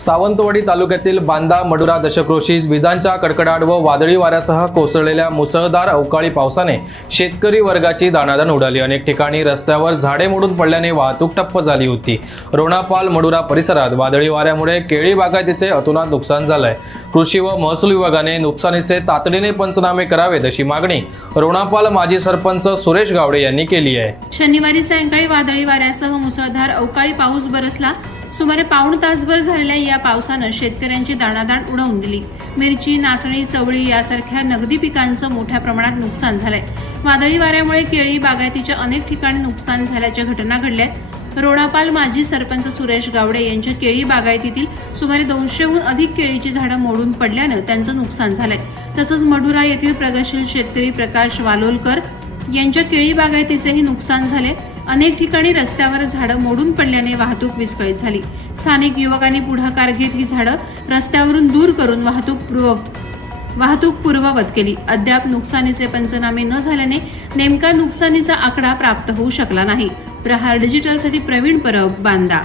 सावंतवाडी तालुक्यातील बांदा मडुरा दशक्रोशी विजांच्या कडकडाट व वादळी वाऱ्यासह कोसळलेल्या मुसळधार अवकाळी पावसाने शेतकरी वर्गाची दाणादाण उडाली. अनेक ठिकाणी रस्त्यावर झाडे मोडून पडल्याने वाहतूक ठप्प झाली होती. रोणापाल मडुरा परिसरात वादळी वाऱ्यामुळे केळी बागायतीचे अतुलात नुकसान झालंय. कृषी व महसूल विभागाने नुकसानीचे तातडीने पंचनामे करावेत अशी मागणी रोणापाल माजी सरपंच सुरेश गावडे यांनी केली आहे. शनिवारी सायंकाळी वादळी वाऱ्यासह मुसळधार अवकाळी पाऊस बरसला. सुमारे पाऊण तासभर झालेल्या या पावसानं शेतकऱ्यांची दाणादाण उडवून दिली. मिरची नाचणी चवळी यासारख्या नगदी पिकांचं मोठ्या प्रमाणात नुकसान झालंय. वादळी वाऱ्यामुळे केळी बागायतीच्या अनेक ठिकाणी नुकसान झाल्याच्या घटना घडल्या रोणापाल माजी सरपंच सुरेश गावडे यांच्या केळी बागायतीतील सुमारे दोनशेहून अधिक केळीची झाडं मोडून पडल्यानं त्यांचं नुकसान झालंय. तसंच मधुरा येथील प्रगतशील शेतकरी प्रकाश वालोलकर यांच्या केळी बागायतीचेही नुकसान झाले. अनेक ठिकाणी रस्त्यावर झाडं मोडून पडल्याने वाहतूक विस्कळीत झाली. स्थानिक युवकांनी पुढाकार घेत ही झाडं रस्त्यावरून दूर करून वाहतूक पूर्व वाहतूक पूर्ववत केली. अद्याप नुकसानीचे पंचनामे न झाल्याने नेमका नुकसानीचा आकडा प्राप्त होऊ शकला नाही. प्रहार डिजिटलसाठी प्रवीण परब बांदा